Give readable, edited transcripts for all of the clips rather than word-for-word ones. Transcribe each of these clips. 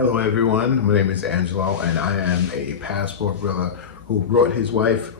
Hello everyone, my name is Angelo and I am a passport brother who brought his wife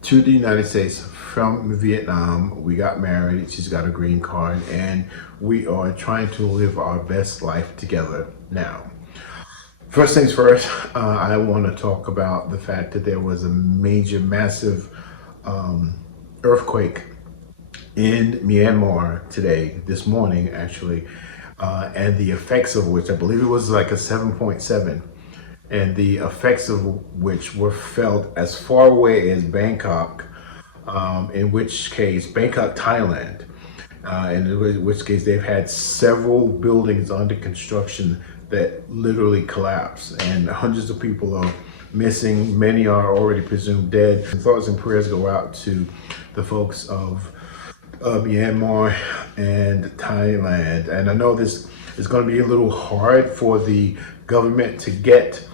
to the United States from Vietnam. We got married, she's got a green card, and we are trying to live our best life together now. First things first, I want to talk about the fact that there was a massive earthquake in Myanmar today, this morning actually, and the effects of which, I believe it was like a 7.7, and the effects of which were felt as far away as Bangkok, in which case, Bangkok, Thailand, in which case they've had several buildings under construction that literally collapsed, and hundreds of people are missing. Many are already presumed dead. Thoughts and prayers go out to the folks of Myanmar and Thailand. And I know this is going to be a little hard for the government to get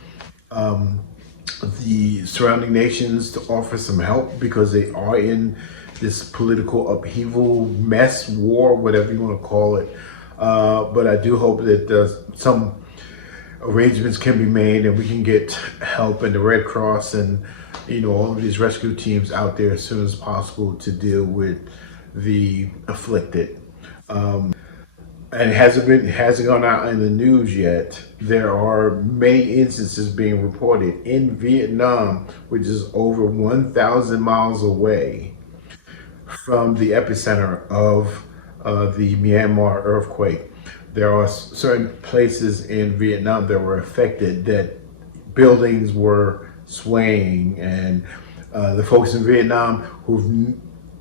the surrounding nations to offer some help, because they are in this political upheaval, mess, war, whatever you want to call it. But I do hope that some arrangements can be made and we can get help, and the Red Cross and all of these rescue teams out there as soon as possible to deal with the afflicted. And it hasn't gone out in the news yet. There are many instances being reported in Vietnam, which is over 1,000 miles away from the epicenter of the Myanmar earthquake. There are certain places in Vietnam that were affected, that buildings were swaying, and the folks in Vietnam who've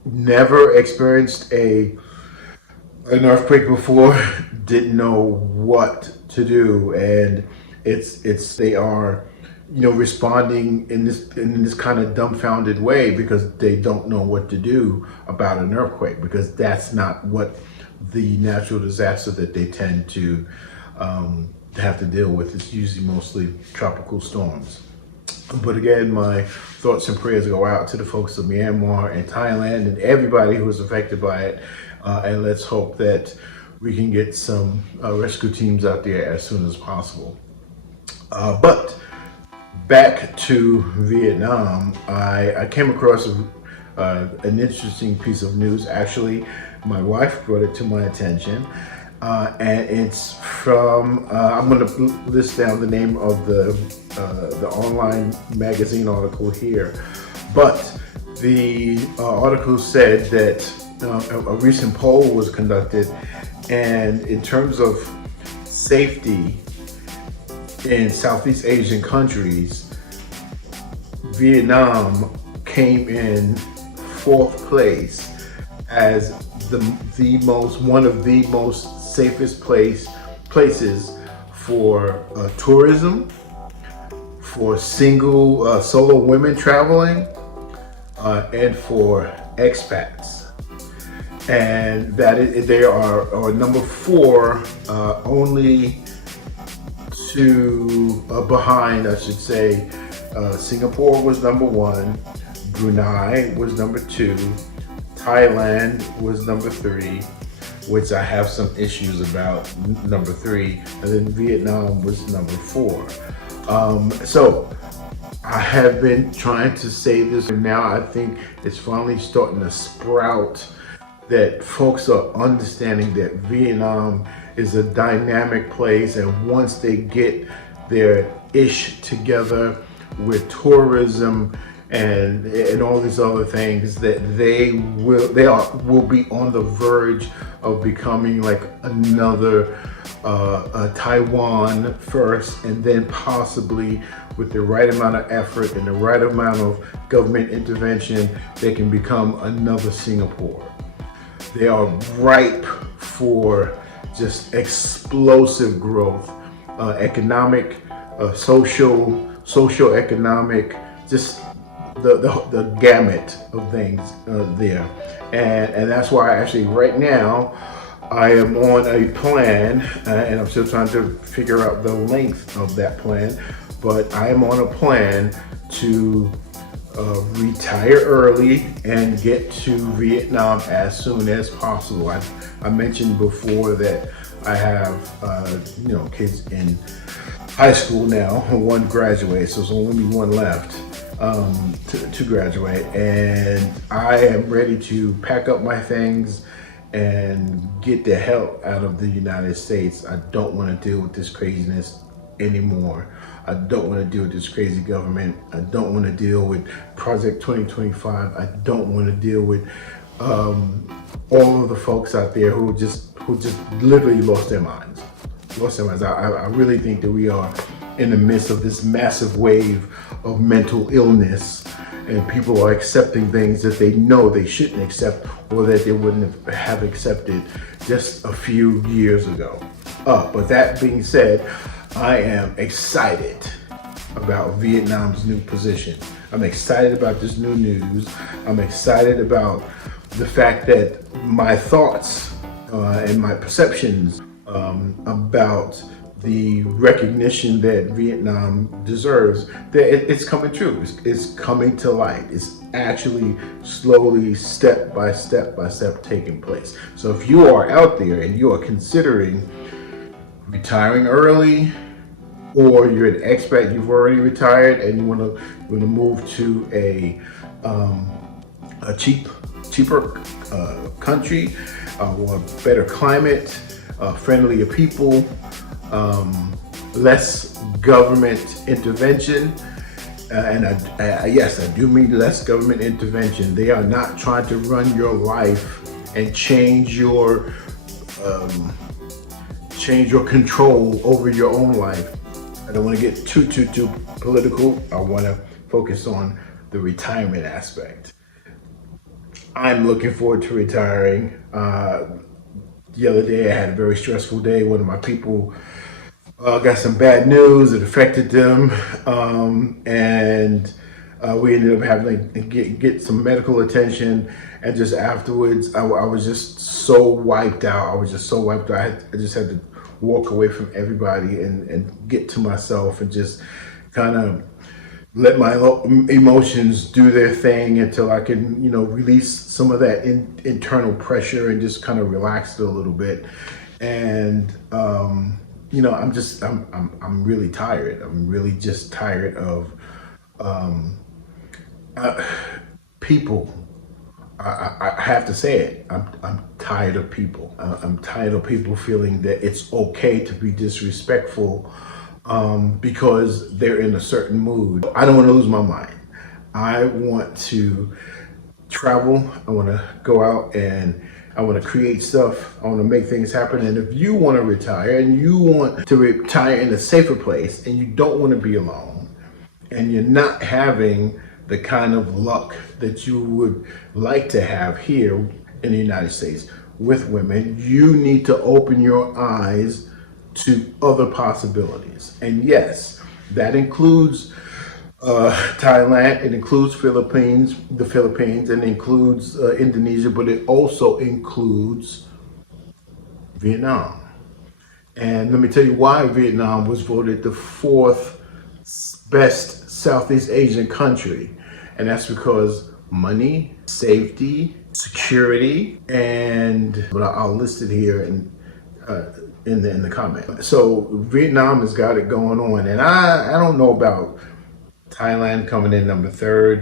never experienced an earthquake before didn't know what to do, and they are responding in this kind of dumbfounded way, because they don't know what to do about an earthquake, because that's not what the natural disaster that they tend to have to deal with. It's usually mostly tropical storms. But again, my thoughts and prayers go out to the folks of Myanmar and Thailand and everybody who was affected by it. And let's hope that we can get some rescue teams out there as soon as possible. But back to Vietnam, I came across an interesting piece of news. Actually, my wife brought it to my attention. And it's from, I'm going to list down the name of the online magazine article here. But the article said that a recent poll was conducted, and in terms of safety in Southeast Asian countries, Vietnam came in fourth place as one of the most safest places for tourism, for solo women traveling, and for expats. And they are number 4, only behind, I should say. Singapore was number 1, Brunei was number 2, Thailand was number 3, which I have some issues about, number 3, and then Vietnam was number 4. So I have been trying to say this, and now I think it's finally starting to sprout, that folks are understanding that Vietnam is a dynamic place, and once they get their ish together with tourism and all these other things, that they will be on the verge of becoming like another Taiwan first, and then possibly with the right amount of effort and the right amount of government intervention, they can become another Singapore. They are ripe for just explosive growth, economic, social, economic, just the gamut of things there. And that's why actually right now I am on a plan, and I'm still trying to figure out the length of that plan, but I am on a plan to retire early and get to Vietnam as soon as possible. I mentioned before that I have kids in high school now. One graduates, so there's only one left to graduate, and I am ready to pack up my things and get the hell out of the United States. I don't want to deal with this craziness anymore. I don't want to deal with this crazy government. I don't want to deal with Project 2025. I don't want to deal with all of the folks out there who just literally lost their minds. I really think that we are in the midst of this massive wave of mental illness, and people are accepting things that they know they shouldn't accept, or that they wouldn't have accepted just a few years ago. But that being said, I am excited about Vietnam's new position. I'm excited about this new news. I'm excited about the fact that my thoughts and my perceptions about the recognition that Vietnam deserves, that it's coming true. It's coming to light. It's actually slowly, step by step taking place. So if you are out there and you are considering retiring early, or you're an expat, you've already retired, and you want to move to a cheaper country, or better climate, friendlier people, less government intervention. And yes, I do mean less government intervention. They are not trying to run your life and change your control over your own life. I don't want to get too political. I want to focus on the retirement aspect. I'm looking forward to retiring. The other day I had a very stressful day. One of my people got some bad news. It affected them, and we ended up having to get some medical attention. And just afterwards, I was just so wiped out. I just had to walk away from everybody and get to myself and just kind of let my emotions do their thing until I can, release some of that internal pressure and just kind of relax it a little bit. And I'm really tired. I'm really just tired of people. I have to say it. I'm tired of people. I'm tired of people feeling that it's okay to be disrespectful because they're in a certain mood. I don't want to lose my mind. I want to travel. I want to go out and I want to create stuff. I want to make things happen. And if you want to retire and you want to retire in a safer place and you don't want to be alone and you're not having the kind of luck that you would like to have here in the United States with women, you need to open your eyes to other possibilities. And yes, that includes Thailand, it includes the Philippines, and includes Indonesia, but it also includes Vietnam. And let me tell you why Vietnam was voted the fourth best Southeast Asian country. And that's because money, safety, security, and but I'll list it here in the comment. So Vietnam has got it going on, and I don't know about Thailand coming in number three.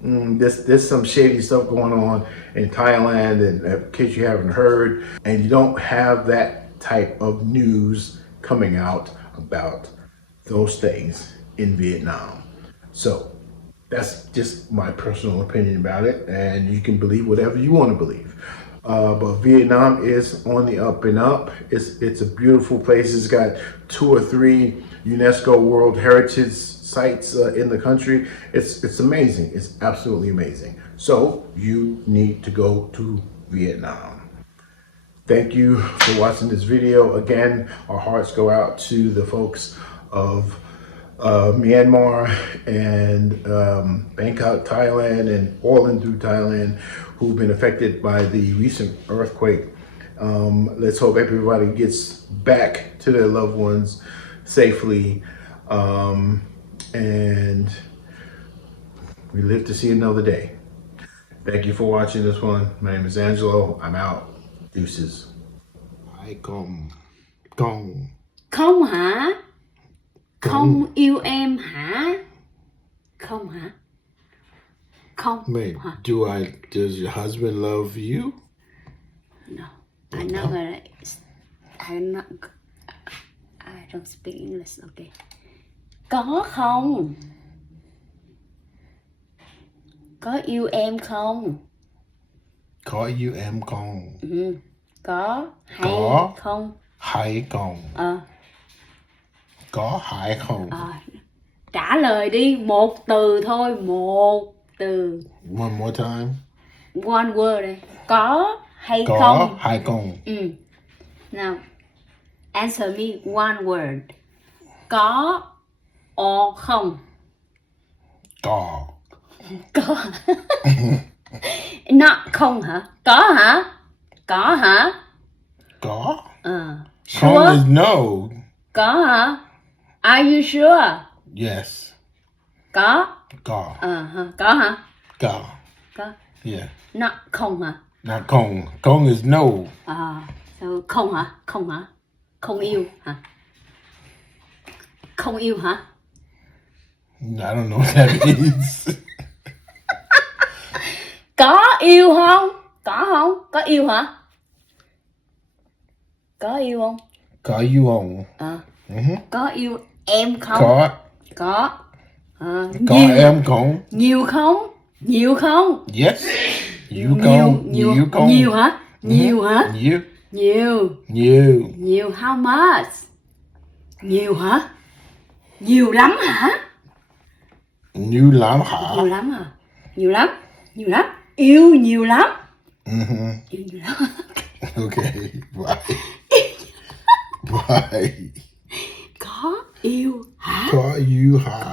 There's some shady stuff going on in Thailand, and in case you haven't heard, and you don't have that type of news coming out about those things in Vietnam. So that's just my personal opinion about it, and you can believe whatever you want to believe. But Vietnam is on the up and up. It's a beautiful place. It's got 2 or 3 UNESCO World Heritage sites in the country. It's amazing. It's absolutely amazing. So you need to go to Vietnam. Thank you for watching this video. Again, our hearts go out to the folks of Myanmar and Bangkok, Thailand, and all in through Thailand who've been affected by the recent earthquake. Let's hope everybody gets back to their loved ones safely, and we live to see another day. Thank you for watching this one. My name is Angelo. I'm out. Deuces. I come. Không. Không hả? Không yêu em hả? Không hả? Không Wait, hả? does your husband love you? No, No. I don't speak English. Okay. Có không? Có yêu em không? Có yêu em không? Ừ. Có hay Có. không? Hay không? Có hay không? Trả lời đi, một từ thôi, một từ. One more time. One word đây. Có hay Có không? hay không? Now, answer me one word. Có or không? Có. Có. Not không hả? Có hả? Có hả? Có. Sure? Không is no. Có hả? Are you sure? Yes. Có. Có. Có hả? Có. Có. Yeah. Not không hả? Not không. Không is no. So không hả? Không hả? Không yêu hả? Không yêu hả? I don't know what that means. Có yêu không? Có không? Có yêu hả? Có yêu không? Có yêu không? Có yêu em không? Có. Có. Có em không? Nhiều không? Nhiều không? Yes. You không? Nhiều không? Nhiều hả? Nhiều hả? Nhiều. Nhiều. Nhiều. Nhiều how much? Nhiều hả? Nhiều lắm hả? Nhiều lắm hả? Nhiều lắm hả? Nhiều lắm. Nhiều lắm. Yêu nhiều lắm. Yêu nhiều lắm. Okay. Bye. Bye. Có yêu hả? Có yêu hả?